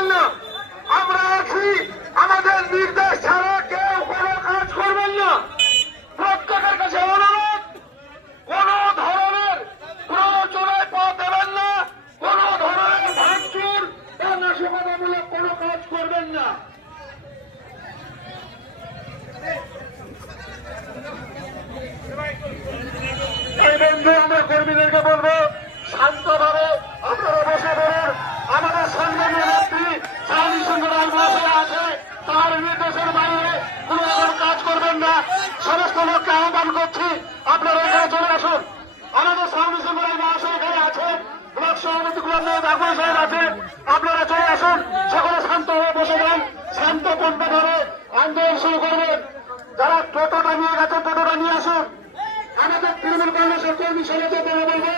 করবেন না। আমরা আছি, আমাদের নির্দেশ ছাড়া কেউ কোনো কাজ করবেন না। প্রত্যেকের কাছে অনুরোধ, কোন ধরনের প্ররোচনায় পা দেবেন না, কোন ধরনের ভাঙচুর বা নাশকতামূলক কোনো কাজ করবেন না। এই বন্ধু, আমরা কর্মীদেরকে বলবো শান্তভাবে আপনারা বসে পড়ুন। আমাদের সম্মানীয় নেত্রী সাহানি সুন্দর মহাশয় আছে, তার নির্দেশের বাইরে কোনো রকম কাজ করবেন না। সমস্ত লোককে আহ্বান করছি, আপনারা এখানে চলে আসুন। আমাদের সাহানি সুন্দর মহাশয় এখানে আছেন, ব্লক সভাপতি ডাকুর সাহেব আছেন, আপনারা চলে আসুন। সকলে শান্ত হয়ে বসে যান, শান্তপূর্ণভাবে আন্দোলন শুরু করবেন। যারা টোটোটা নিয়ে গেছেন টোটোটা নিয়ে আসুন। আমাদের তৃণমূল কংগ্রেসের কর্মী সমাজে বলবো